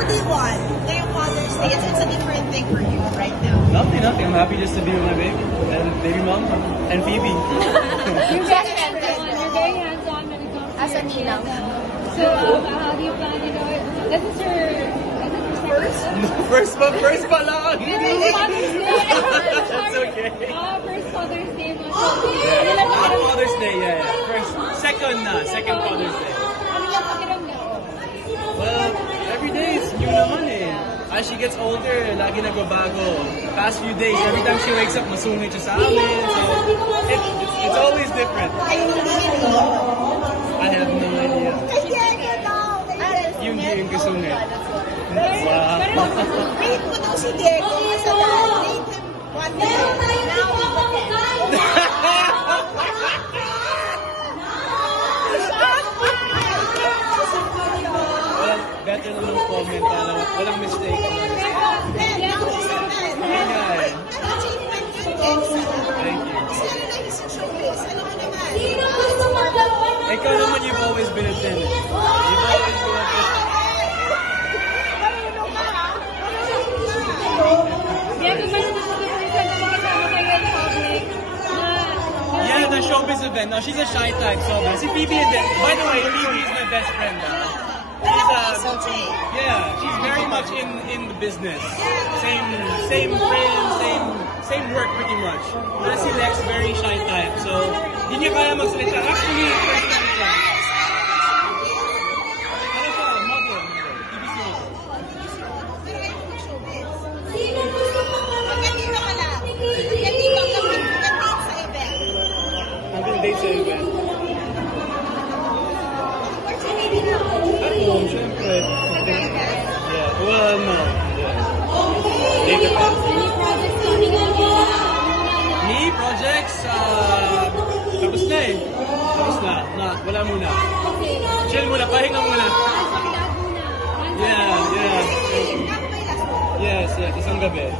What do you want? Ngayong Father's Day, it's a different thing for you right now. Nothing. I'm happy just to be with my baby and baby mom and Phoebe. You're very hands-on when it comes to As a ninang. So, how do you plan it? This is your First pa lang. Father's Day. That's okay. First Father's Day. Father's Day, yeah. Second Father's Day. Ano yung pakiramdam? Well, every day is new naman eh. As she gets older, lagi nagbabago. Past few days, every time she wakes up, masungit siya sa amin. So, it's always different. I have no idea. Yung kasungit. Wow. Rate mo daw si Diego. Sa lahat, rate him 1 to 10. Now, he's a 10. Well, better naman comment. Walang mistake. Thank you. Ikaw naman, you've always been a 10. You've always been a 10. Yeah, the showbiz event. No, she's a shy type, so si Phoebe is there. By the way, Phoebe is my best friend. She's very much in the business. Same friends, same work pretty much. Si Lex, very shy type, so hindi niya kaya magsalita. Actually, first time siya. Ano siya? Model. BBC model. Hanggang date sa event. Ano, syempre. Yeah, well, no. Yeah. Later pa. Me, projects, tapos na eh. Tapos na. Wala muna. Chill muna, pahinga muna. Yeah. Yes, isang gabi.